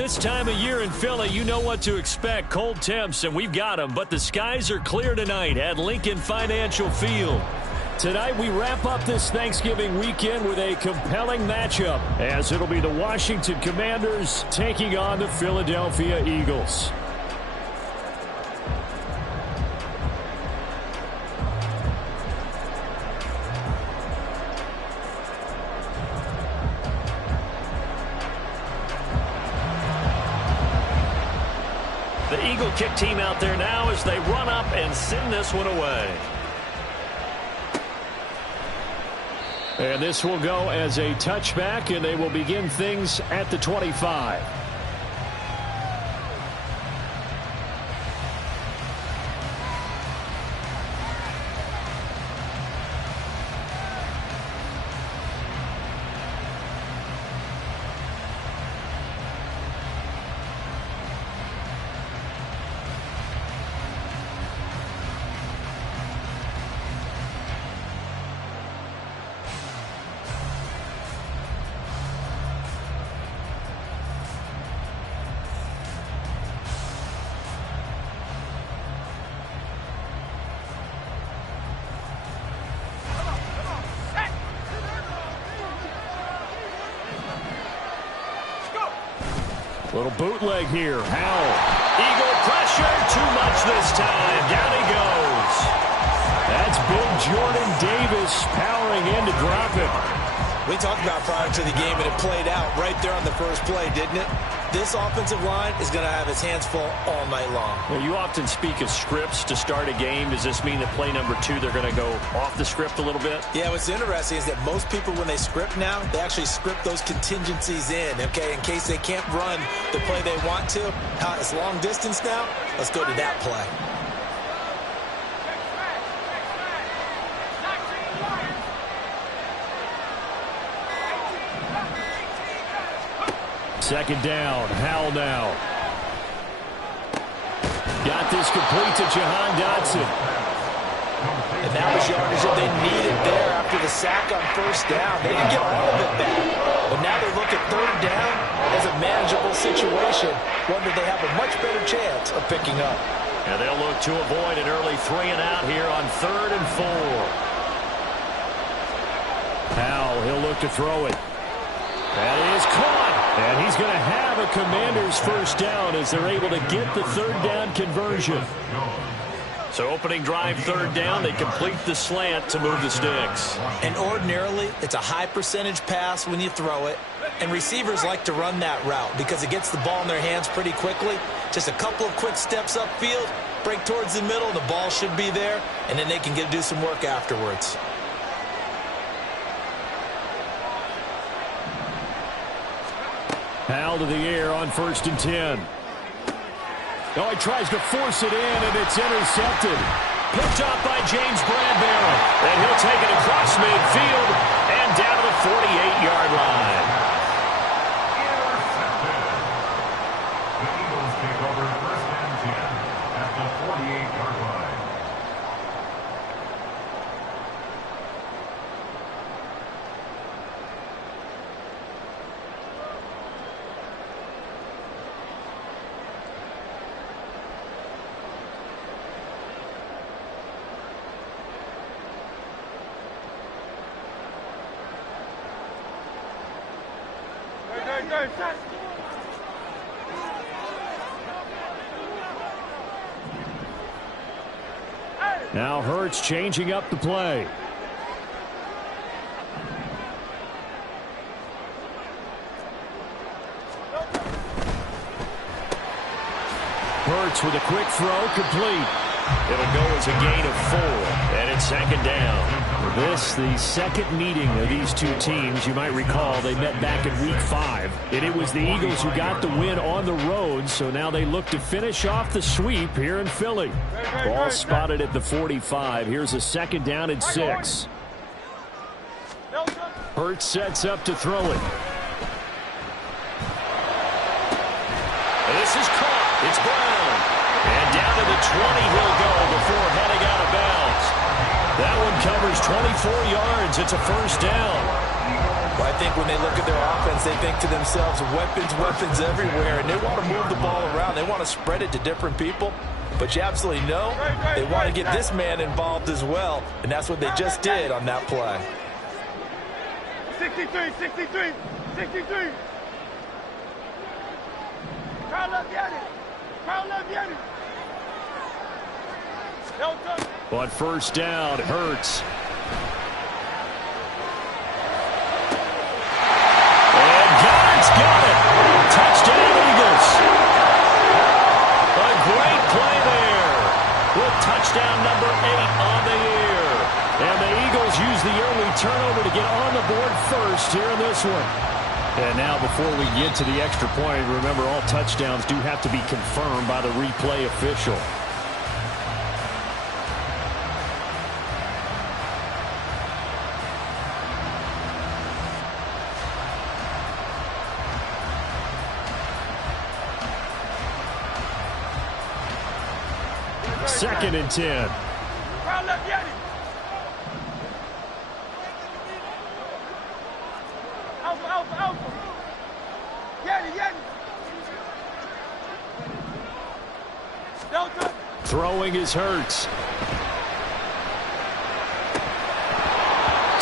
this time of year in Philly, you know what to expect. Cold temps, and we've got them. But the skies are clear tonight at Lincoln Financial Field. Tonight, we wrap up this Thanksgiving weekend with a compelling matchup, as it'll be the Washington Commanders taking on the Philadelphia Eagles. The Eagle kick team out there now as they run up and send this one away. And this will go as a touchback, and they will begin things at the 25. Little bootleg here. Howell. Eagle pressure. Too much this time. Down he goes. That's big Jordan Davis powering in to drop it. We talked about prior to the game, and it played out right there on the first play, didn't it? This offensive line is going to have its hands full all night long. Well, you often speak of scripts to start a game. Does this mean that play number 2, they're going to go off the script a little bit? Yeah, what's interesting is that most people, when they script now, they actually script those contingencies in, okay, in case they can't run the play they want to. It's long distance now. Let's go to that play. Second down. Howell now. Got this complete to Jahan Dotson. And that was yardage that they needed there after the sack on first down. They didn't get all of it back. But now they look at third down as a manageable situation, one that they have a much better chance of picking up. And they'll look to avoid an early 3-and-out here on 3rd and 4. Howell, he'll look to throw it. That is caught. And he's going to have a Commanders first down as they're able to get the third down conversion. So opening drive, third down, they complete the slant to move the sticks. And ordinarily, it's a high percentage pass when you throw it. And receivers like to run that route because it gets the ball in their hands pretty quickly. Just a couple of quick steps upfield, break towards the middle, the ball should be there, and then they can do some work afterwards. Howell to the air on 1st and 10. Oh, he tries to force it in, and it's intercepted. Picked up by James Bradbury. And he'll take it across midfield and down to the 48-yard line. The Eagles take over 1st and 10 at the 48-yard line. Now Hurts changing up the play. Hurts with a quick throw, complete. It'll go as a gain of 4, and it's 2nd down. This, the second meeting of these two teams. You might recall they met back in Week 5, and it was the Eagles who got the win on the road, so now they look to finish off the sweep here in Philly. Ball spotted at the 45. Here's a 2nd down and 6. Hurts sets up to throw it. This is caught. It's Brown. And down to the 20 he'll go before heading out of bounds. That one covers 24 yards. It's a first down. Well, I think think when they look at their offense, they think to themselves, weapons, weapons everywhere, and they want to move the ball around. They want to spread it to different people. But you absolutely know they want to get this man involved as well, and that's what they just did on that play. 63, 63, 63. Carl up, get it. Carl up, get it. On first down, Hurts. And God's got it. Touchdown, Eagles. A great play there with touchdown number 8 on the year. And the Eagles use the early turnover to get on the board first here in this one. And now before we get to the extra point, remember all touchdowns do have to be confirmed by the replay official. Second and 10. Throwing is Hurts. To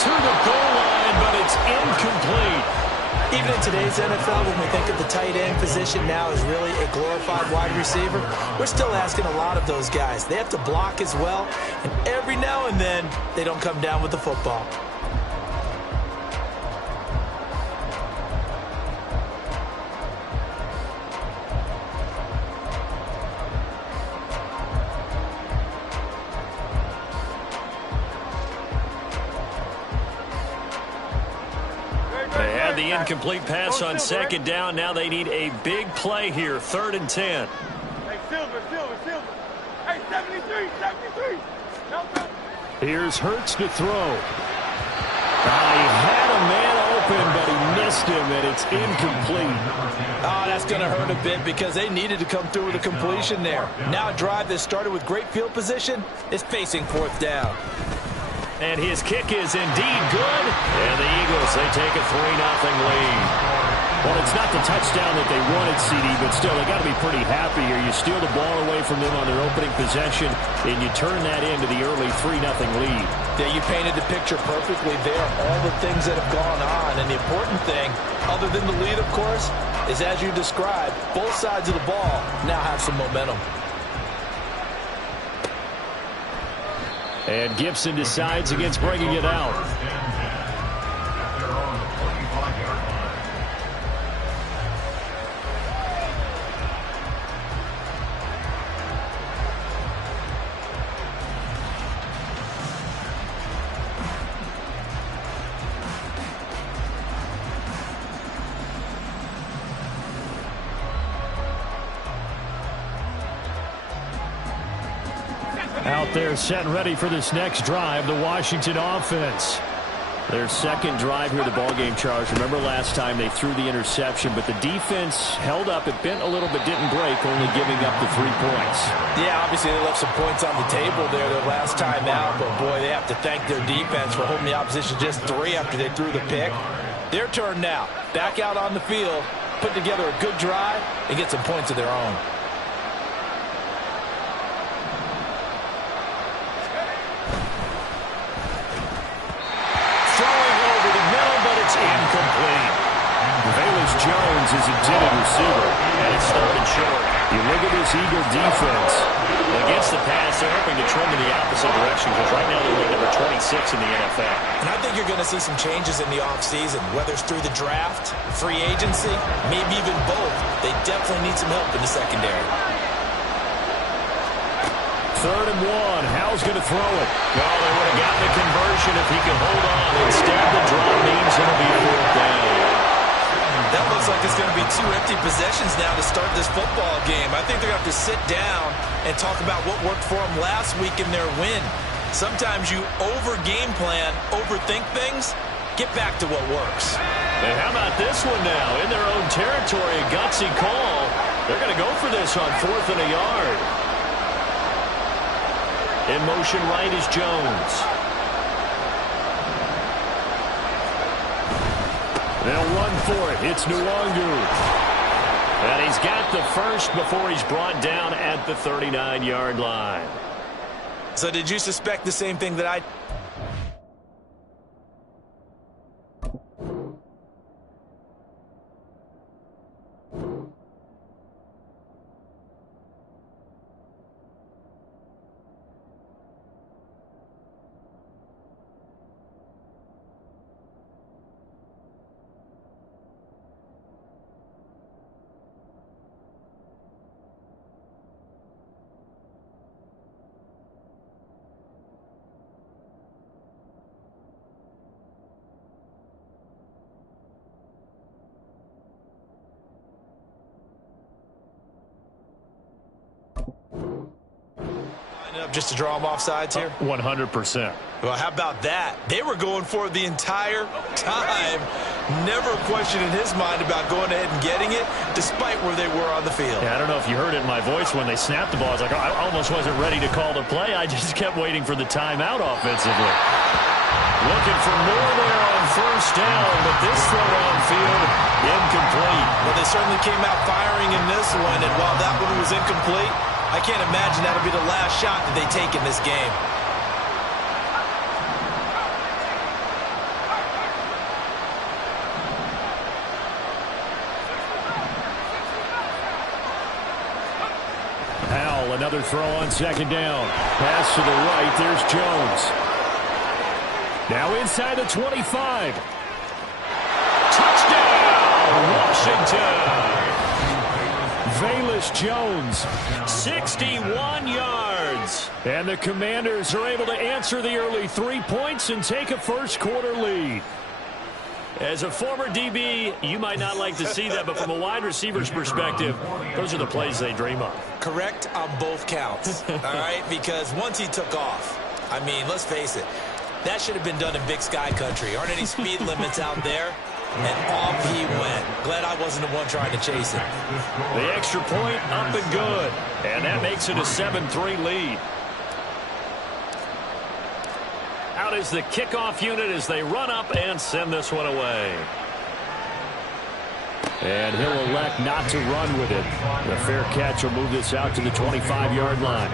the goal line, but it's incomplete. Even in today's NFL, when we think of the tight end position now as really a glorified wide receiver, we're still asking a lot of those guys. They have to block as well, and every now and then, they don't come down with the football. The incomplete pass on second down. Now they need a big play here. 3rd and 10. Hey, Silver. Hey, 73. Here's Hurts to throw. He had a man open, but he missed him, and it's incomplete. Oh, that's going to hurt a bit because they needed to come through with a completion there. Now a drive that started with great field position is facing 4th down. And his kick is indeed good. And the Eagles, they take a 3-0 lead. Well, it's not the touchdown that they wanted, CD, but still, they got to be pretty happy here. You steal the ball away from them on their opening possession, and you turn that into the early 3-0 lead. Yeah, you painted the picture perfectly there. All the things that have gone on. And the important thing, other than the lead, of course, is as you described, both sides of the ball now have some momentum. And Gibson decides against bringing it out. Out there set and ready for this next drive, the Washington offense. Their second drive here, the ballgame charge. Remember last time they threw the interception, but the defense held up. It bent a little but didn't break, only giving up the 3 points. Yeah, obviously they left some points on the table there their last time out, but boy, they have to thank their defense for holding the opposition just 3 after they threw the pick. Their turn now. Back out on the field, put together a good drive, and get some points of their own. Jones is intended receiver, and it's 3rd and short. You look at this Eagle defense. Against the pass, they're hoping to trend in the opposite direction because right now they're number 26 in the NFL. And I think you're going to see some changes in the offseason, whether it's through the draft, free agency, maybe even both. They definitely need some help in the secondary. 3rd and 1. How's going to throw it? Well, they would have gotten the conversion if he could hold on. Instead, the drop means it'll be 4th down. That looks like it's going to be 2 empty possessions now to start this football game. I think they're going to have to sit down and talk about what worked for them last week in their win. Sometimes you over-game plan, overthink things. Get back to what works. And how about this one now? In their own territory, a gutsy call. They're going to go for this on 4th and a yard. In motion right is Jones. They'll run for it. It's Nwangu. And he's got the first before he's brought down at the 39-yard line. So did you suspect the same thing that I... Just to draw them off sides here? 100%. Well, how about that? They were going for it the entire time. Never a question in his mind about going ahead and getting it, despite where they were on the field. Yeah, I don't know if you heard it in my voice when they snapped the ball. I was like, I almost wasn't ready to call the play. I just kept waiting for the timeout offensively. Looking for more there on first down, but this throw downfield, incomplete. Well, they certainly came out firing in this one, and while that one was incomplete, I can't imagine that'll be the last shot that they take in this game. Powell, another throw on second down. Pass to the right, there's Jones. Now inside the 25. Touchdown, Washington! Velus Jones, 61 yards. And the Commanders are able to answer the early 3 points and take a first-quarter lead. As a former DB, you might not like to see that, but from a wide receiver's perspective, those are the plays they dream of. Correct on both counts, all right? Because once he took off, I mean, let's face it, that should have been done in Big Sky country. Aren't any speed limits out there? And off he went. Glad I wasn't the one trying to chase it. The extra point up and good. And that makes it a 7-3 lead. Out is the kickoff unit as they run up and send this one away. And he'll elect not to run with it. The fair catch will move this out to the 25-yard line.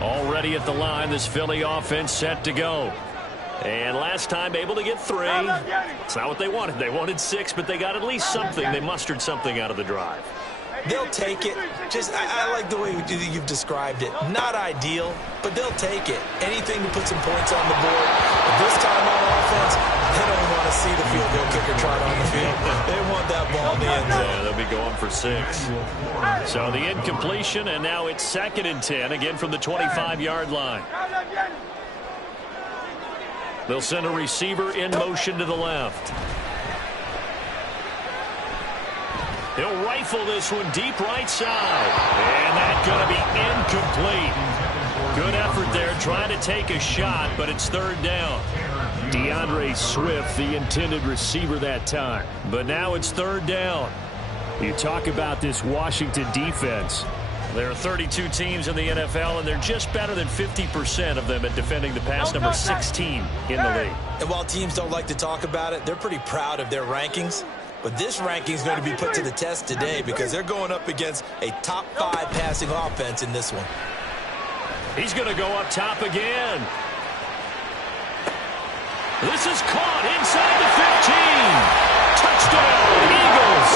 Already at the line, this Philly offense set to go. And last time able to get 3. It's not what they wanted. They wanted 6, but they got at least something. They mustered something out of the drive. They'll take it. Just, I like the way you've described it. Not ideal, but they'll take it. Anything to put some points on the board. But this time on offense, they don't want to see the field goal kicker trot on the field. They want that ball in the end zone. Yeah, they'll be going for 6. So the incompletion, and now it's 2nd and 10, again from the 25-yard line. They'll send a receiver in motion to the left. He'll rifle this one deep right side. And that's going to be incomplete. Good effort there trying to take a shot, but it's 3rd down. DeAndre Swift, the intended receiver that time. But now it's 3rd down. You talk about this Washington defense. There are 32 teams in the NFL, and they're just better than 50% of them at defending the pass, number 16 in the league. And while teams don't like to talk about it, they're pretty proud of their rankings. But this ranking is going to be put to the test today because they're going up against a top 5 passing offense in this one. He's going to go up top again. This is caught inside the 15. Touchdown, Eagles.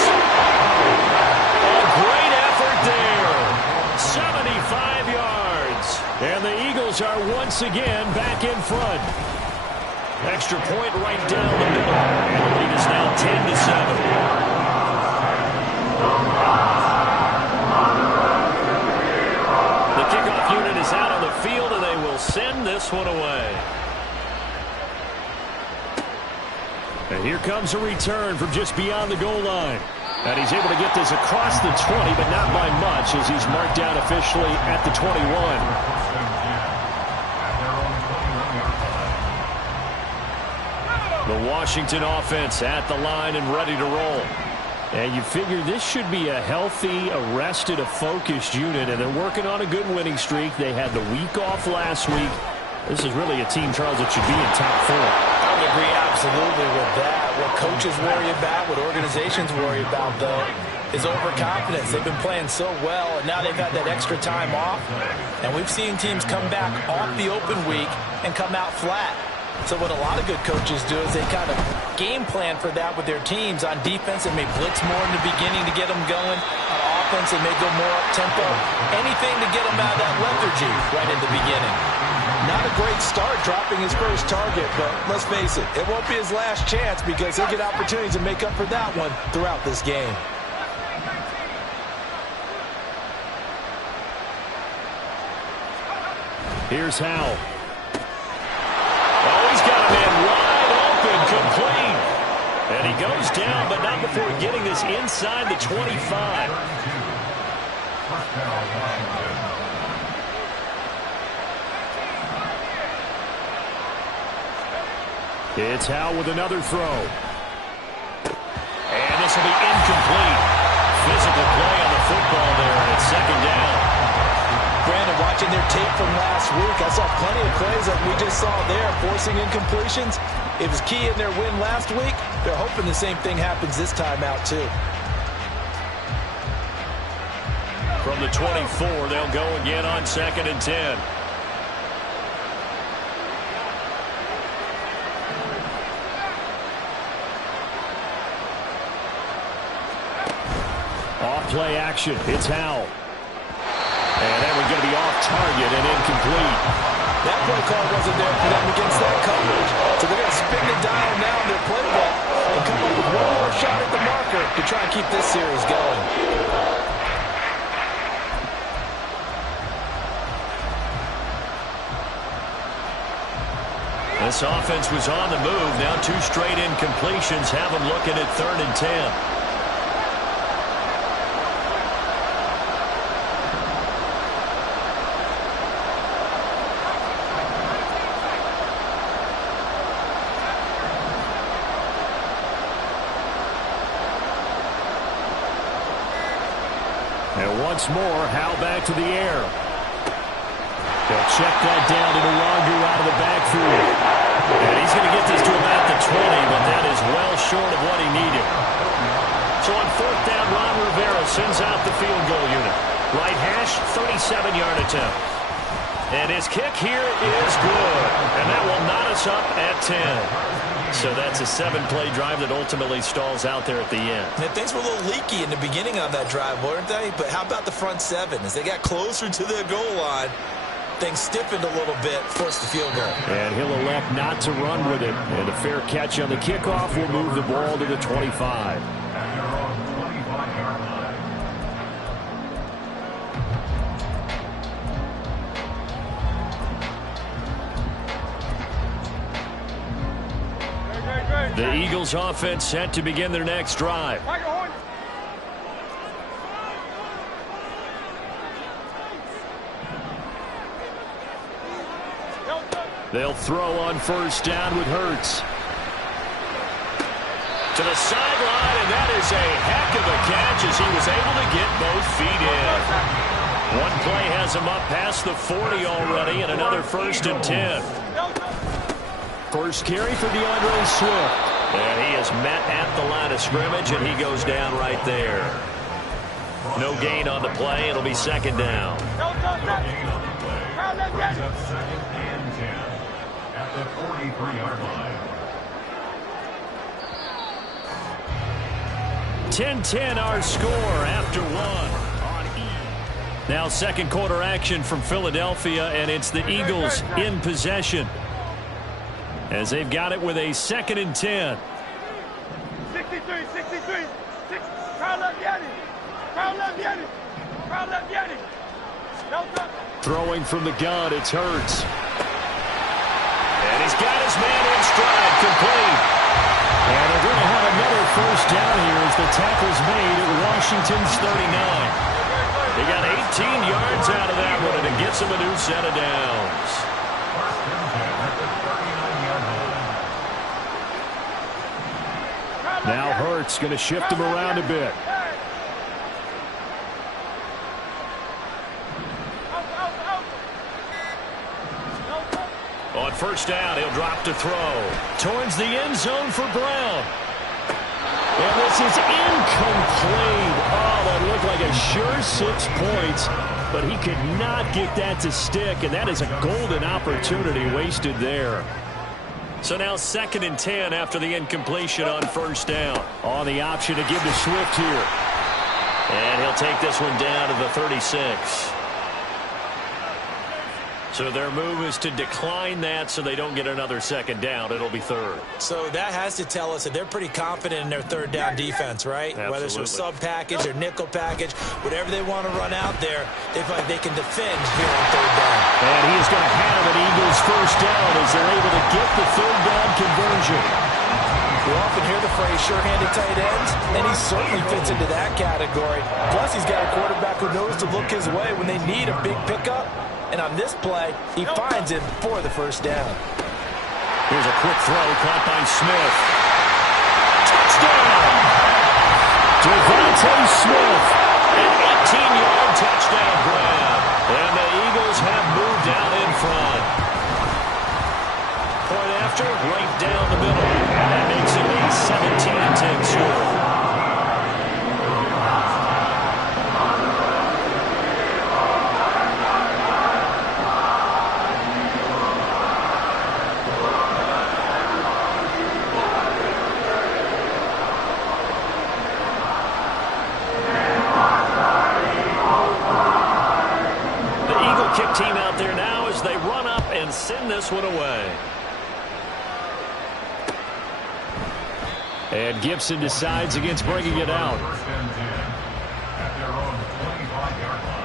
A great effort there. 75 yards. And the Eagles are once again back in front. Extra point right down the middle. And the lead is now 10-7. The kickoff unit is out on the field, and they will send this one away. And here comes a return from just beyond the goal line. And he's able to get this across the 20, but not by much, as he's marked down officially at the 21. The Washington offense at the line and ready to roll. And you figure this should be a healthy, a rested, a focused unit, and they're working on a good winning streak. They had the week off last week. This is really a team, Charles, that should be in top 4. I would agree absolutely with that. What coaches worry about, what organizations worry about, though, is overconfidence. They've been playing so well, and now they've had that extra time off. And we've seen teams come back off the open week and come out flat. So what a lot of good coaches do is they kind of game plan for that with their teams. On defense, they may blitz more in the beginning to get them going. On offense, they may go more up-tempo. Anything to get them out of that lethargy right in the beginning. Not a great start dropping his first target, but let's face it, it won't be his last chance because he'll get opportunities to make up for that one throughout this game. Here's Howell. Oh, he's got a man wide open, complete. And he goes down, but not before getting this inside the 25. It's Howell with another throw. And this will be incomplete. Physical play on the football there, and it's second down. Brandon, watching their tape from last week, I saw plenty of plays like we just saw there, forcing incompletions. It was key in their win last week. They're hoping the same thing happens this time out, too. From the 24, they'll go again on 2nd and 10. Off-play action. It's Howell. And that one's going to be off target and incomplete. That play call wasn't there for them against that coverage. So they're going to spin the dial now in their playbook and come up with one more shot at the marker to try and keep this series going. This offense was on the move. Now 2 straight incompletions have them looking at 3rd and 10. And once more, Howell back to the air. They'll check that down to Nwangu out of the backfield. And he's going to get this to about the 20, but that is well short of what he needed. So on 4th down, Ron Rivera sends out the field goal unit. Right hash, 37-yard attempt. And his kick here is good. And that will knot us up at 10. So that's a 7-play drive that ultimately stalls out there at the end. And things were a little leaky in the beginning on that drive, weren't they? But how about the front 7? As they got closer to their goal line, things stiffened a little bit, forced the field goal. And he'll elect not to run with it. And a fair catch on the kickoff will move the ball to the 25. The Eagles offense set to begin their next drive. They'll throw on 1st down with Hurts. To the sideline, and that is a heck of a catch as he was able to get both feet in. One play has him up past the 40 already, and another 1st and 10. First carry for DeAndre Swift. And he is met at the line of scrimmage, and he goes down right there. No gain on the play. It'll be 2nd down. At the 43-yard line. 10-10 our score after 1 on E. Now 2nd quarter action from Philadelphia, and it's the Eagles in possession as they've got it with a 2nd and 10. 63. Crowd left Yanni. Throwing from the gun, it's Hurts. And he's got his man in stride, complete. And they're going to have another 1st down here as the tackle's made at Washington's 39. They got 18 yards out of that one, and it gets them a new set of downs. Now Hurts going to shift him around a bit. On first down, he'll drop to throw. Towards the end zone for Brown. And this is incomplete. Oh, that looked like a sure 6 points. But he could not get that to stick, and that is a golden opportunity wasted there. So now 2nd and 10 after the incompletion on first down. On the option to give to Swift here. And he'll take this one down to the 36. So their move is to decline that so they don't get another 2nd down. It'll be 3rd. So that has to tell us that they're pretty confident in their 3rd down defense, right? Absolutely. Whether it's a sub package or nickel package, whatever they want to run out there, they feel like they can defend here on 3rd down. And he is going to have an Eagles first down as they're able to get the 3rd down conversion. We often hear the phrase sure-handed tight ends, and he certainly fits into that category. Plus, he's got a quarterback who knows to look his way when they need a big pickup. And on this play, he finds him for the first down. Here's a quick throw caught by Smith. Touchdown! Devontae Smith, an 18-yard touchdown grab. And the Eagles have moved out in front. Point after, right down the middle. And that makes it a 17-10 score. Team out there now as they run up and send this one away. And Gibson decides against bringing it out. 1st and 10 at their own 25-yard line.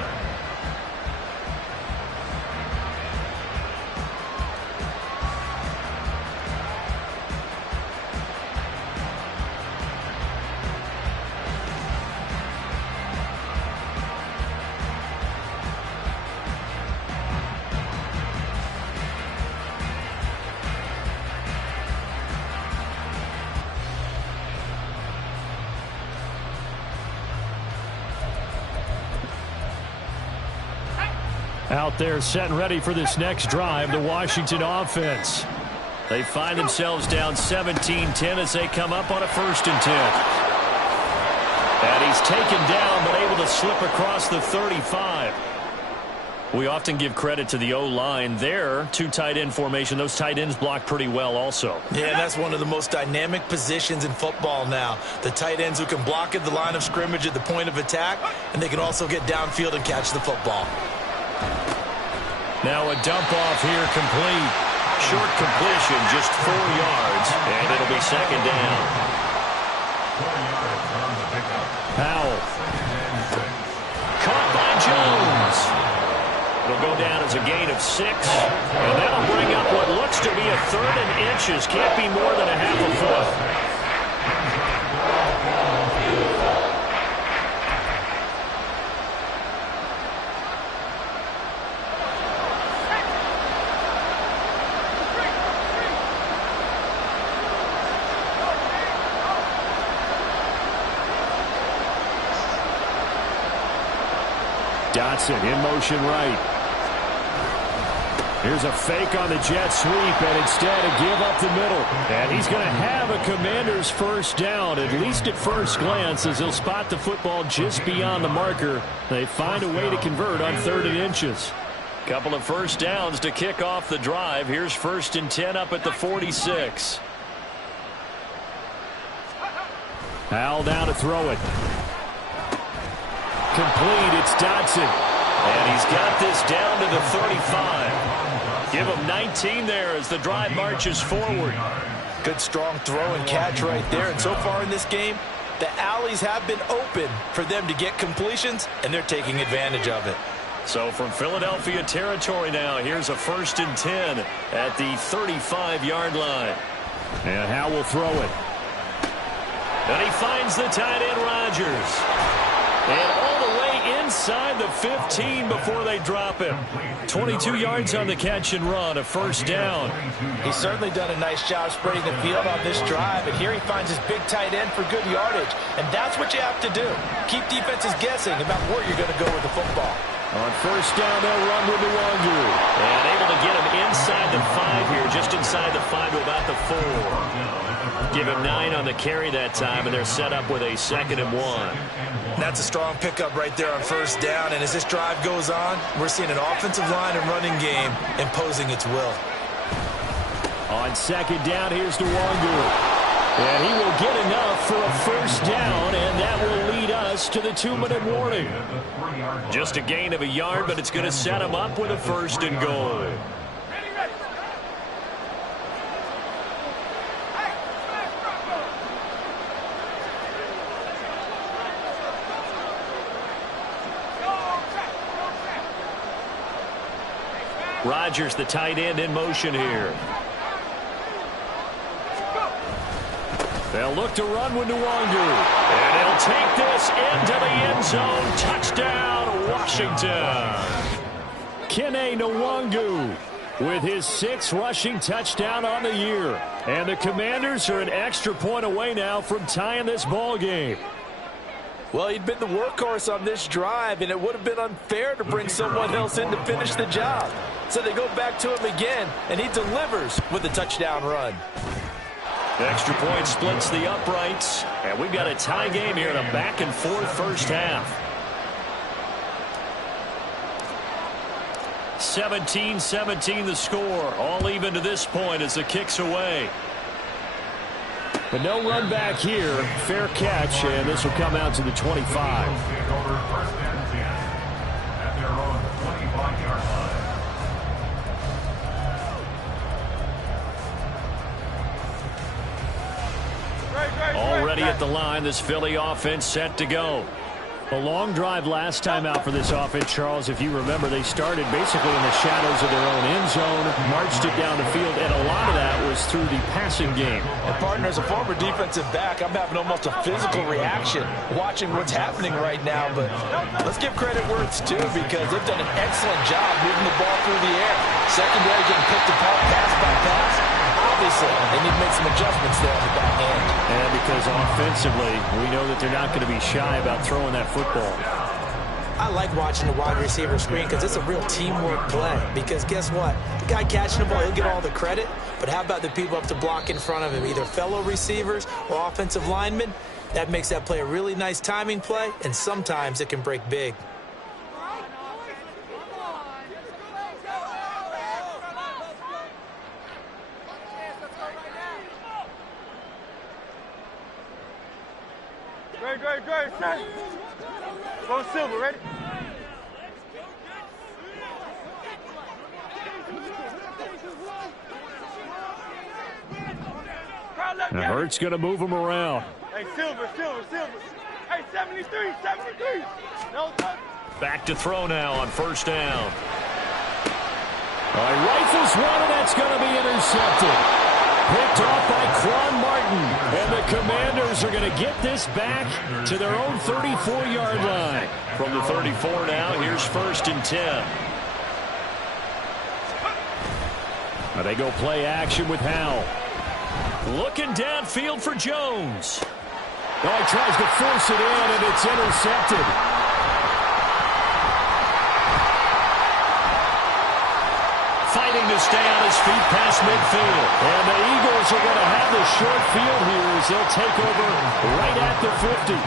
Out there set and ready for this next drive, the Washington offense. They find themselves down 17-10 as they come up on a 1st and 10. And he's taken down but able to slip across the 35. We often give credit to the O-line there. 2 tight end formation. Those tight ends block pretty well also. Yeah, that's one of the most dynamic positions in football now. The tight ends who can block at the line of scrimmage at the point of attack, and they can also get downfield and catch the football. Now a dump off here complete. Short completion, just 4 yards, and it'll be 2nd down. 4 yards on the pickup. Powell. 2nd and 6. Caught by Jones. It'll go down as a gain of 6, and that'll bring up what looks to be a 3rd and inches. Can't be more than a half a foot. Dotson in motion right. Here's a fake on the jet sweep, and instead a give up the middle. And he's going to have a Commander's first down, at least at first glance, as he'll spot the football just beyond the marker. They find a way to convert on 3rd and inches. Couple of first downs to kick off the drive. Here's 1st and 10 up at the 46. Howell down to throw it. Complete, it's Dotson. And he's got this down to the 35. Give him 19 there as the drive marches forward. Good strong throw and catch right there. And so far in this game, the alleys have been open for them to get completions, and they're taking advantage of it. So from Philadelphia territory now, here's a 1st and 10 at the 35-yard line. And Howell will throw it. And he finds the tight end Rodgers. And all the way inside the 15 before they drop him. 22 yards on the catch and run, a 1st down. He's certainly done a nice job spreading the field on this drive, and here he finds his big tight end for good yardage. And that's what you have to do. Keep defenses guessing about where you're going to go with the football. On first down, they'll run with Nwangu. And able to get him inside the 5 here, just inside the 5 to about the 4. Give him 9 on the carry that time, and they're set up with a 2nd and 1. That's a strong pickup right there on first down, and as this drive goes on, we're seeing an offensive line and running game imposing its will. On 2nd down, here's Nwangu. And he will get enough for a first down, and that will lead us to the 2-minute warning. Just a gain of a yard, but it's going to set him up with a 1st and goal. Rodgers, the tight end, in motion here. They'll look to run with Nwangu. And he'll take this into the end zone. Touchdown, Washington. Kene Nwangu with his 6th rushing touchdown on the year. And the Commanders are an extra point away now from tying this ball game. Well, he'd been the workhorse on this drive, and it would have been unfair to bring someone else in to finish the job. So they go back to him again, and he delivers with a touchdown run. Extra point splits the uprights, and we've got a tie game here in a back-and-forth first half. 17-17 the score, all even to this point as the kick's away. But no run back here, fair catch, and this will come out to the 25. Already at the line, this Philly offense set to go. A long drive last time out for this offense, Charles. If you remember, they started basically in the shadows of their own end zone, marched it down the field, and a lot of that was through the passing game. And partner, as a former defensive back, I'm having almost a physical reaction watching what's happening right now. But let's give credit where it's due, because they've done an excellent job moving the ball through the air. Secondary getting picked apart pass by pass. Obviously, they need to make some adjustments there on the back end. And because offensively, we know that they're not going to be shy about throwing that football. I like watching the wide receiver screen because it's a real teamwork play. Because guess what? The guy catching the ball, he'll get all the credit. But how about the people up to block in front of him, either fellow receivers or offensive linemen? That makes that play a really nice timing play, and sometimes it can break big. Great, set. Go Silver, ready? Now Hurts going to move him around. Hey, Silver. Hey, 73. No touch. Back to throw now on first down. All right, rifles one, and that's going to be intercepted. Picked off by Quan Martin. And the Commanders are going to get this back to their own 34-yard line. From the 34 now, here's 1st and 10. Now they go play action with Howell. Looking downfield for Jones. Oh, he tries to force it in, and it's intercepted. Fighting to stay on his feet past midfield. And the Eagles are going to have the short field here as they'll take over right at the 50.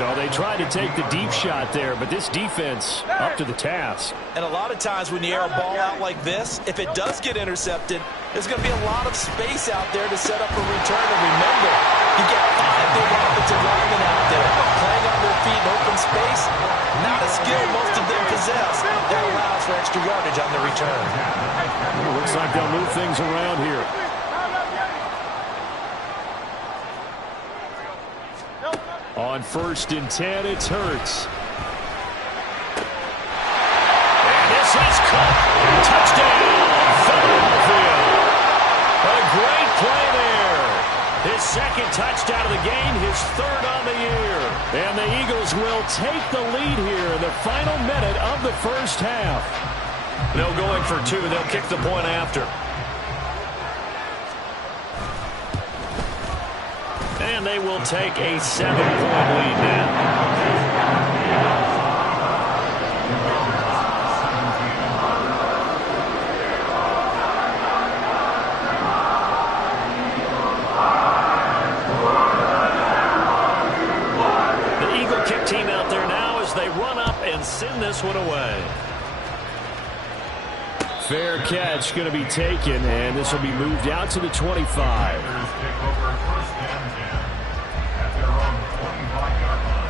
So they tried to take the deep shot there, but this defense up to the task. And a lot of times when you air a ball out like this, if it does get intercepted, there's going to be a lot of space out there to set up a return. And remember, you get 5 big offensive linemen out there playing on their feet in open space. Not a skill most of them possess. That allows for extra yardage on the return. Well, looks like they'll move things around here. On 1st and 10, it's Hurts. And this is caught. Touchdown, Philadelphia. A great play there. His 2nd touchdown of the game, his 3rd on the year. And the Eagles will take the lead here in the final minute of the first half. No going for 2. They'll kick the point after. And they will take a 7-point lead now. this one away. Fair catch going to be taken, and this will be moved out to the 25. Take over first and 10 at their own 25-yard line.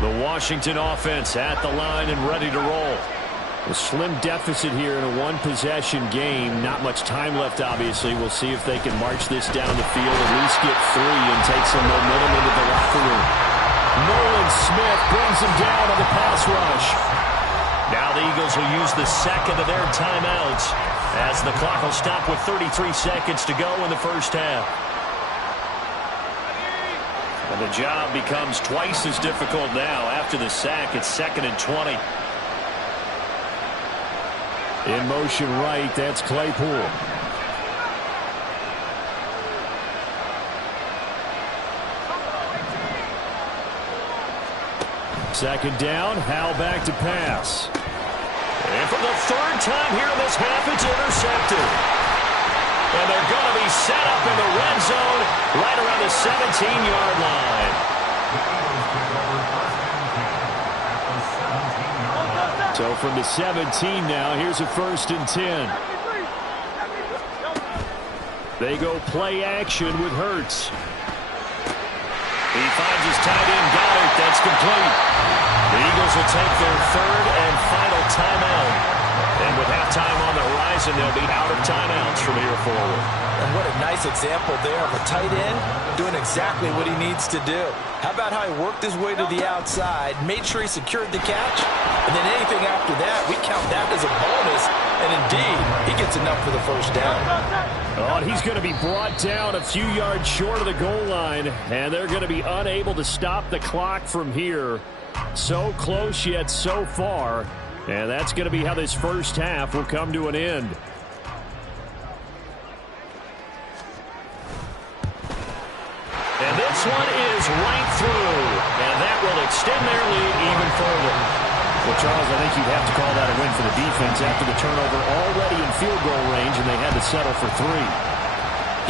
The Washington offense at the line and ready to roll. A slim deficit here in a one-possession game. Not much time left, obviously. We'll see if they can march this down the field, at least get 3 and take some momentum into the locker room. Nolan Smith brings him down on the pass rush. Now the Eagles will use the second of their timeouts as the clock will stop with 33 seconds to go in the first half. And the job becomes twice as difficult now after the sack. It's 2nd and 20. In motion right, that's Claypool. Second down, Howell back to pass. And for the 3rd time here in this half, it's intercepted. And they're going to be set up in the red zone right around the 17-yard line. So from the 17 now, here's a 1st and 10. They go play action with Hurts. He finds his tight end, Goddard. That's complete. The Eagles will take their 3rd and final timeout. And with halftime on the horizon, they'll be out of timeouts from here forward. And what a nice example there of a tight end doing exactly what he needs to do. How about how he worked his way to the outside, made sure he secured the catch, and then anything after that, we count that as a bonus. And indeed, he gets enough for the first down. Oh, and he's going to be brought down a few yards short of the goal line, and they're going to be unable to stop the clock from here. So close yet so far. And that's going to be how this first half will come to an end. And this one is right through. And that will extend their lead even further. Well, Charles, I think you'd have to call that a win for the defense after the turnover already in field goal range, and they had to settle for 3.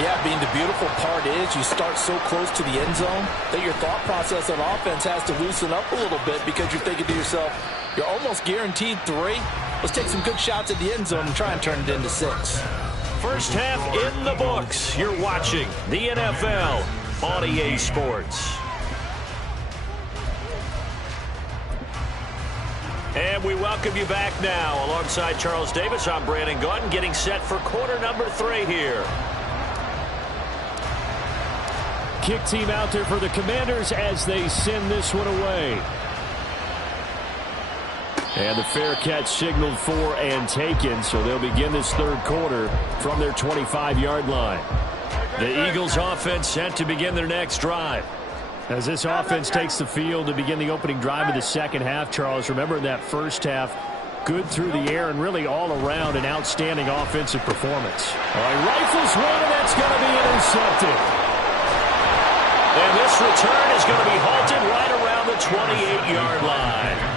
Yeah, Bean, the beautiful part is you start so close to the end zone that your thought process on offense has to loosen up a little bit because you're thinking to yourself, you're almost guaranteed 3. Let's take some good shots at the end zone and try and turn it into 6. First half in the books. You're watching the NFL on EA Sports. And we welcome you back now. Alongside Charles Davis, I'm Brandon Gaudin, getting set for quarter number 3 here. Kick team out there for the Commanders as they send this one away. And the fair catch signaled for and taken, so they'll begin this 3rd quarter from their 25-yard line. The Eagles offense set to begin their next drive. As this offense takes the field to begin the opening drive of the second half, Charles, remember that first half, good through the air and really all around an outstanding offensive performance. All right, rifles one, and that's going to be intercepted. And this return is going to be halted right around the 28-yard line.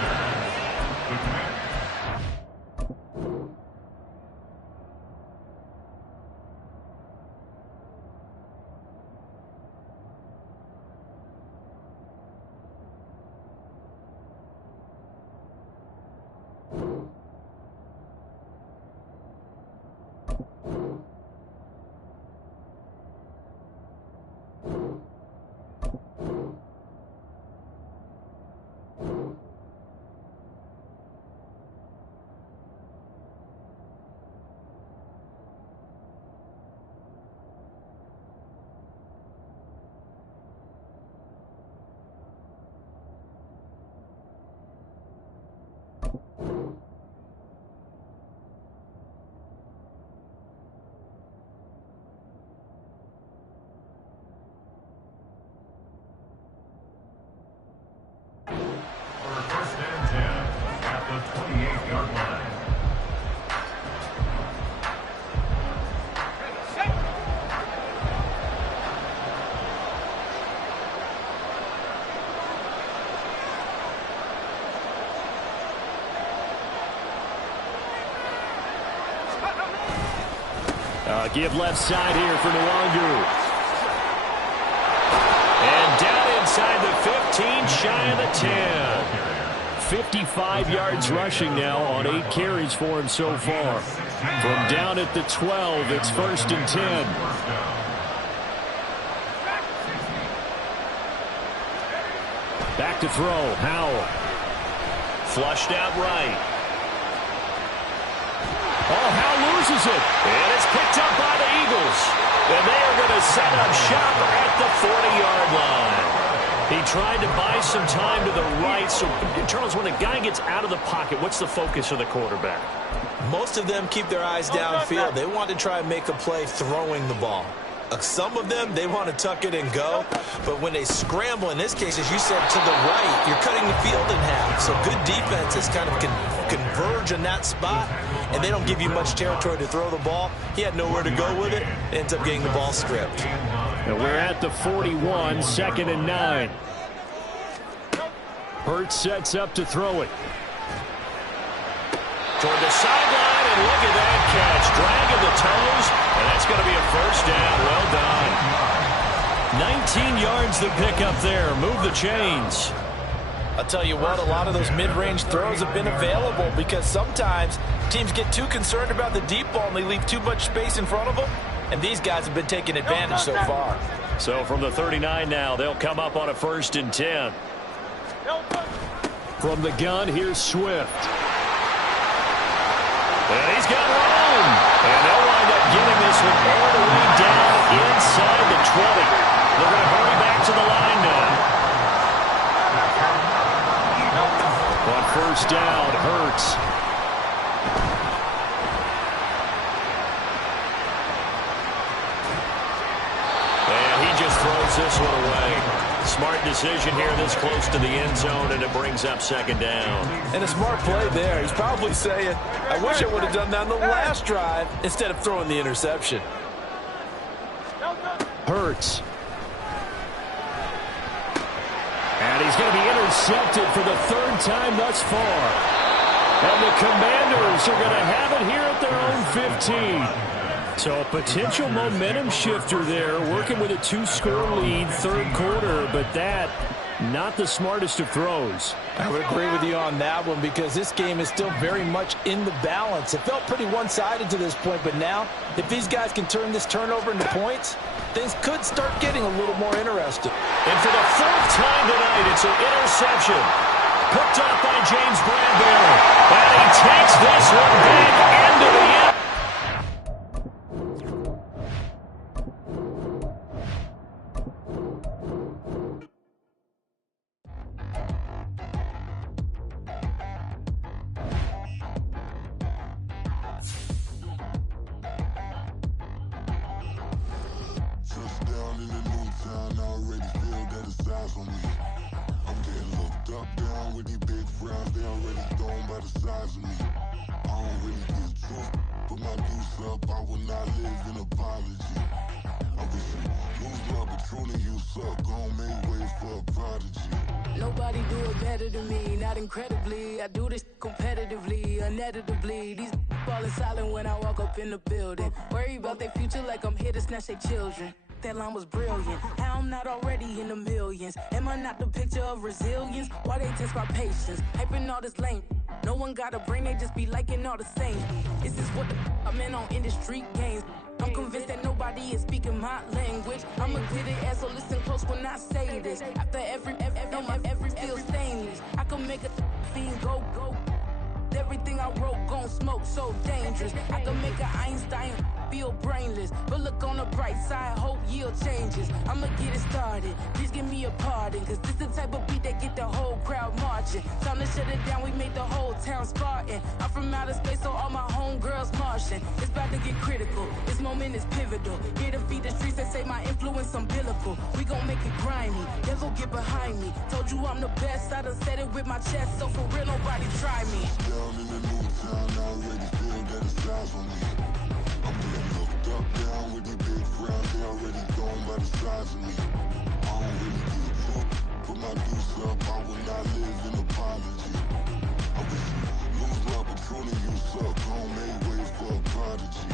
Give left side here for Nwangu. And down inside the 15, shy of the 10. 55 yards rushing now on 8 carries for him so far. From down at the 12, it's 1st and 10. Back to throw, Howell. Flushed out right. Oh, Howell loses it. And it's picked up by the Eagles. And they are going to set up shop at the 40-yard line. He tried to buy some time to the right. So, Charles, when a guy gets out of the pocket, what's the focus of the quarterback? Most of them keep their eyes downfield. They want to try and make a play throwing the ball. Some of them, they want to tuck it and go. But when they scramble, in this case, as you said, to the right, you're cutting the field in half. So good defenses kind of converge in that spot, and they don't give you much territory to throw the ball. He had nowhere to go with it. Ends up getting the ball stripped. And we're at the 41, 2nd and 9. Hurts sets up to throw it. Toward the sideline, and look at that catch. Dragging the toes, and that's going to be a 1st down. Well done. 19 yards to pick up there. Move the chains. I'll tell you what, a lot of those mid-range throws have been available because sometimes teams get too concerned about the deep ball and they leave too much space in front of them, and these guys have been taking advantage so far. So from the 39 now, they'll come up on a 1st and 10. From the gun, here's Swift. And he's got room. And they'll wind up getting this one all the way down inside the 20. They're going to hurry back to the line now. On 1st down, Hurts. And he just throws this one away. Smart decision here this close to the end zone, and it brings up 2nd down. And a smart play there. He's probably saying, I wish I would have done that on the last drive instead of throwing the interception. Hurts. And he's going to be intercepted for the 3rd time thus far. And the Commanders are going to have it here at their own 15. So a potential momentum shifter there, working with a 2-score lead, 3rd quarter, but that, not the smartest of throws. I would agree with you on that one because this game is still very much in the balance. It felt pretty one-sided to this point, but now, if these guys can turn this turnover into points, things could start getting a little more interesting. And for the 4th time tonight, it's an interception. Picked up by James Bradbury. And he takes this one back into the end. Nobody do it better than me, not incredibly. I do this competitively, uneditably. These falling silent when I walk up in the building. Worry about their future like I'm here to snatch their children. That line was brilliant. How I'm not already in the millions. Am I not the picture of resilience? Why they test my patience? Hyping all this lame. No one got a brain, they just be liking all the same. Is this what the I'm in on industry games? I'm convinced that nobody is speaking my language. I'ma get it as so listen close when I say this. After every feel stainless. I can make a fiend go. Everything I wrote gon' smoke, so dangerous. I can make an Einstein feel brainless. But look on the bright side, hope yield changes. I'ma get it started, please give me a pardon. Cause this the type of beat that get the whole crowd marching. Time to shut it down, we made the whole town Spartan. I'm from outer space, so all my homegirls Martian. It's about to get critical, this moment is pivotal. Here to feed the streets and say my influence umbilical. We gon' make it grimy, devil get behind me. Told you I'm the best, I done said it with my chest. So for real, nobody try me. Down in the new town, I already feel that it's eyes on me. I'm getting looked up, down with these big frowns, they already gone by the size of me. I don't really get drunk, put my deuce up, I will not live in apology. I wish you lose my patron and you suck, gon' make way for a prodigy.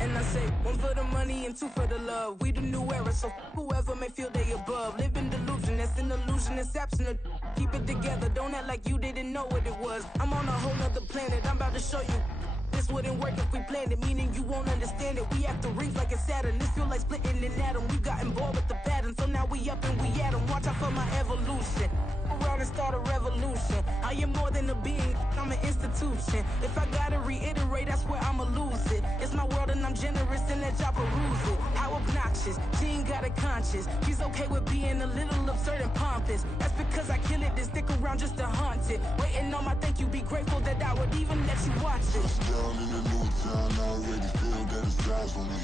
And I say, one for the money and two for the love. We the new era, so whoever may feel they above. Live in delusion, that's an illusion, that's absent. Keep it together, don't act like you didn't know what it was. I'm on a whole nother planet, I'm about to show you. This wouldn't work if we planned it, meaning you won't understand it. We have to rings like a Saturn. This feel like splitting an atom. We got involved with the pattern, so now we up and we at 'em. Watch out for my evolution. Around and start a revolution. I am more than a being, I'm an institution. If I gotta reiterate, that's where I'ma lose it. It's my world and I'm generous and let y'all peruse it. How obnoxious, she ain't got a conscience. She's okay with being a little absurd and pompous. That's because I kill it, then stick around just to haunt it. Waiting on my thank you, be grateful that I would even let you watch it. Down in the new town, I already feel that it's eyes on me.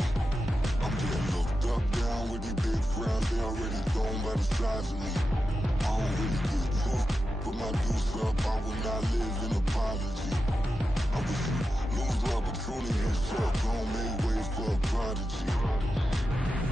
I'm getting looked up, down with these big frowns, they already thrown by the size of me. I don't really get tough, put my deuce up, I will not live in apology. I wish you lose the opportunity and shut, don't make ways for a prodigy.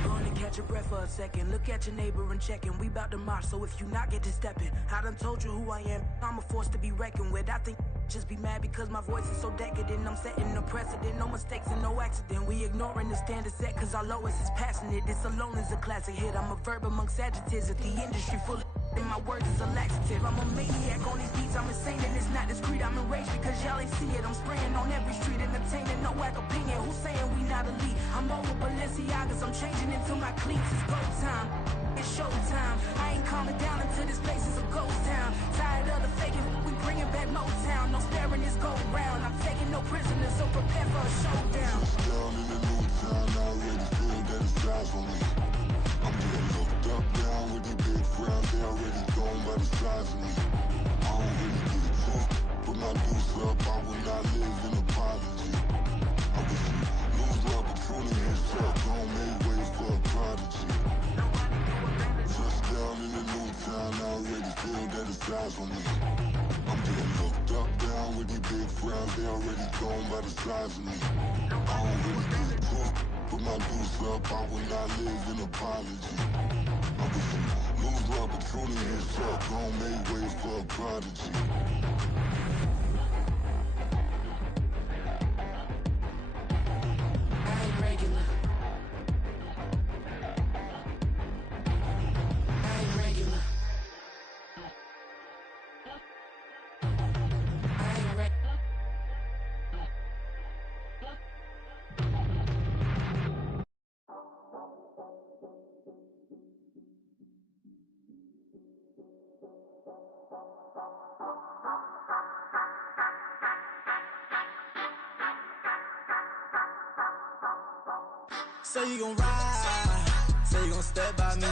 Gonna catch your breath for a second. Look at your neighbor and checking. We bout to march, so if you not get to stepping. I done told you who I am. I'm a force to be reckoned with. I think just be mad because my voice is so decadent. I'm setting a precedent. No mistakes and no accident. We ignoring the standard set cause our lowest is passionate. This alone is a classic hit. I'm a verb amongst adjectives. If the industry full of and my words is a laxative. I'm a maniac on these beats, I'm insane and it's not discreet. I'm enraged because y'all ain't see it. I'm spraying on every street, entertaining, no whack opinion. Who's saying we not elite? I'm over Balenciagas, I'm changing into my cleats. It's go time, it's show time. I ain't calming down until this place is a ghost town. Tired of the faking, we bringing back Motown. No sparing this go round. I'm taking no prisoners, so prepare for a showdown. Down in the new town, I already feel that it's eyes on me. I'm getting looked up, down with these big frowns, they already thrown by the size of me. I don't really get tough, put my deuce up, I will not live in apology. I wish you lose the opportunity and shut, don't make ways for a prodigy. Just down in the new town, I already feel that it's eyes on me. I'm getting looked up, down with these big frowns, they already thrown by the size of me. I don't really get tough, put my deuce up, I will not live in apology. I wish you lose the opportunity and shut, don't make ways for a prodigy. I ain't regular. I ain't regular. I ain't regular. Say you gon' ride, say you gon' step by me,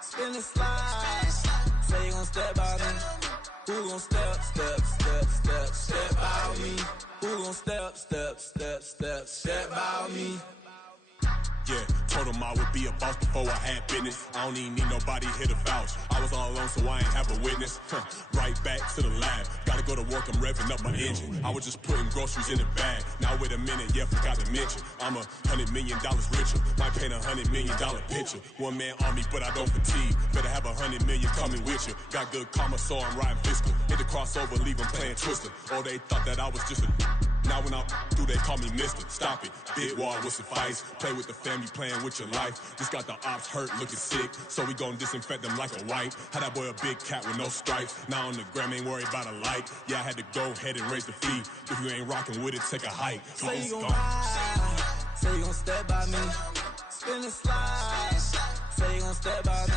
spin and slide, say you gon' step by me. Who gon' step by me? Who gon' step by me? Yeah, told him I would be a boss before I had business. I don't even need nobody here to vouch. I was all alone, so I ain't have a witness. Right back to the lab. Gotta go to work, I'm revving up my engine. I was just putting groceries in the bag. Now wait a minute, yeah, forgot to mention. I'm $100 million richer. Might paint $100 million picture. One man army, but I don't fatigue. Better have 100 million coming with you. Got good karma, so I'm riding fiscal. Hit the crossover, leave them playing Twister. Oh, they thought that I was just a now when I do, they call me Mister. Stop it, big wall with suffice. Play with the family, playing with your life. This got the ops hurt, looking sick. So we gon' disinfect them like a wipe. Had that boy a big cat with no stripes. Now on the gram, ain't worried about a light. Yeah, I had to go ahead and raise the fee. If you ain't rocking with it, take a hike. Say you gon' ride, say you gon' step by me, spin and slide. Say you gon' step by me.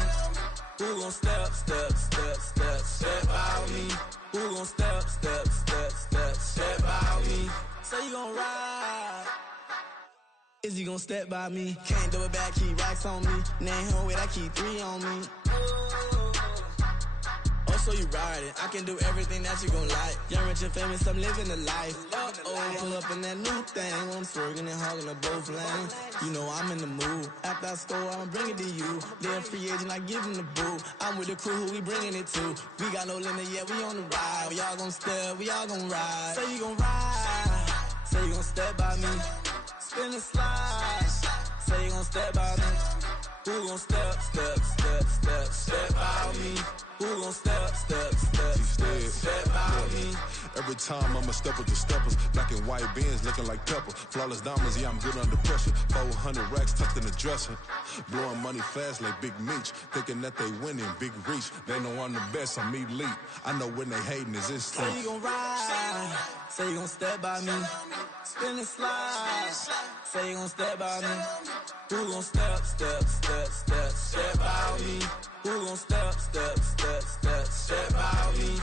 Who gon' step by me? Who gon' step by me? Say you gon' ride. Is he gon' step by me? Can't do it back, keep racks on me. Name home with I keep 3 on me. Oh, so you riding? I can do everything that you gon' like. Young, rich, and famous, I'm living the life. Pull up in that new thing. I'm swerving and hogging up both lanes. You know I'm in the mood. After I score, I'ma bring it to you. They're a free agent, I give them the boo. I'm with the crew, who we bringing it to. We got no limit, yeah, we on the ride. We all gon' step, we all gon' ride. Say you gon' ride. Say you gon' step by me. Spin and slide. Say you gon' step by me. Who gon' step out me? Who gon' step out me? Every time I'ma step with the steppers, black and white beans looking like pepper. Flawless diamonds, yeah, I'm good under pressure. 400 racks tucked in the dresser. Blowing money fast like Big Meech. Thinking that they winning, big reach. They know I'm the best, I'm elite. I know when they hating is instinct. Say you gon' ride, say you gon' step by me. Spin and slide, say you gon' step by me. Who gon' step out me? Who gon' step out me?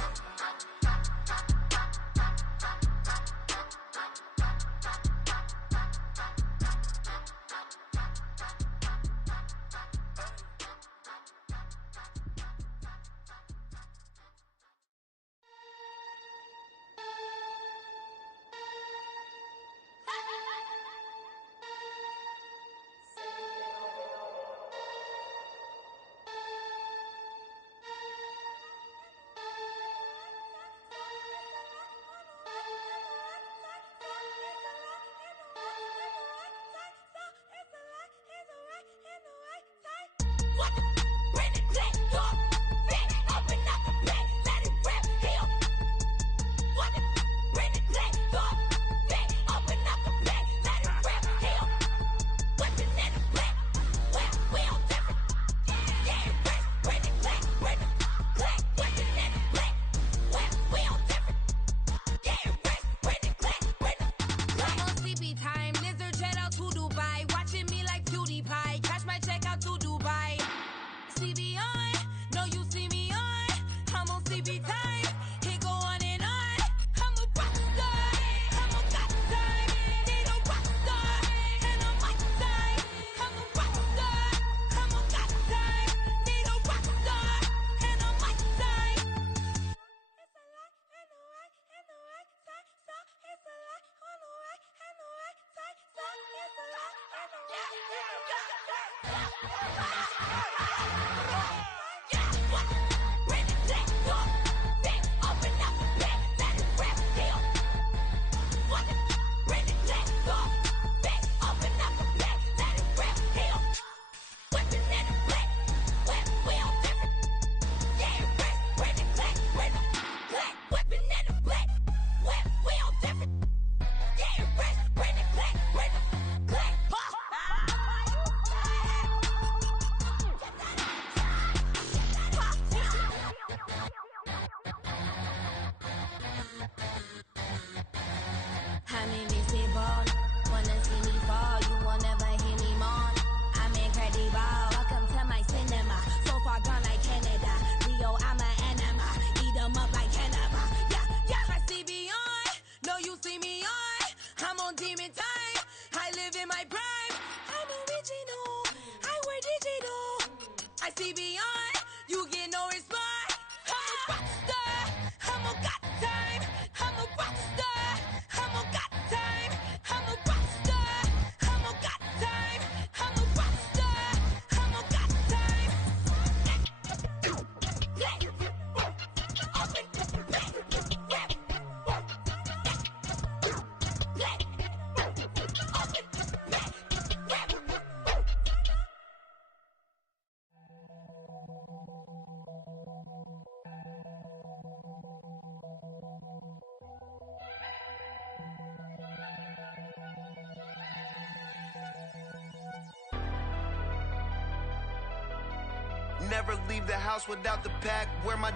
Never leave the house without the pack. Where my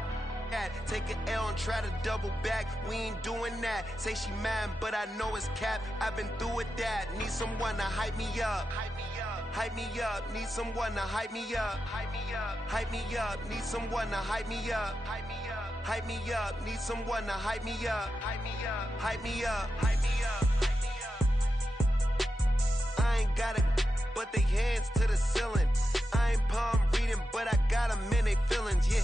at? Take an L and try to double back. We ain't doing that. Say she mad, but I know it's cap. I've been through with that. Need someone to hype me up. Hype me up. Need someone to hype me up. Hype me up. Need someone to hype me up. Hype me up. Need someone to hype me up. Hype me up. Hype me up. I ain't got it, but they hands to the ceiling. I ain't palm reading, but I got them in they feelings, yeah.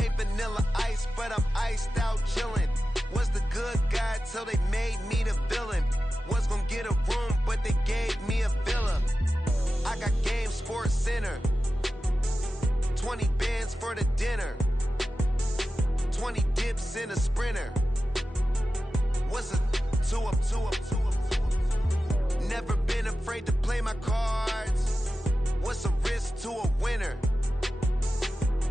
Ain't vanilla ice, but I'm iced out chillin'. Was the good guy till they made me the villain. Was gonna get a room, but they gave me a villa. I got game, Sports Center. 20 bands for the dinner. 20 dips in a Sprinter. Was a to a to him. Never been afraid to play my cards. What's a risk to a winner?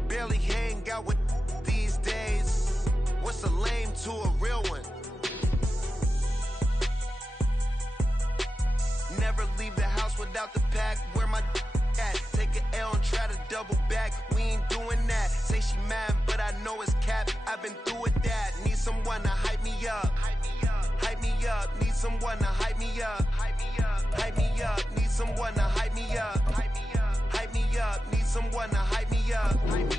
Barely hang out with these days. What's a lame to a real one? Never leave the house without the pack. Where my at? Take an L and try to double back. We ain't doing that. Say she mad, but I know it's cap. I've been through with that. Need someone to hype me up. Hype me up. Need someone to hype me up. Hype me up. Need someone to hype me up. Hype me up. Need someone to hype me up. Hype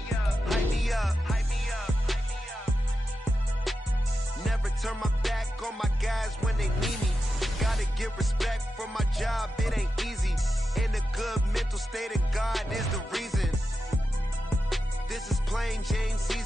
me up. Never turn my back on my guys when they need me. Gotta get respect for my job, it ain't easy. In a good mental state, and God is the reason. This is plain Jane C.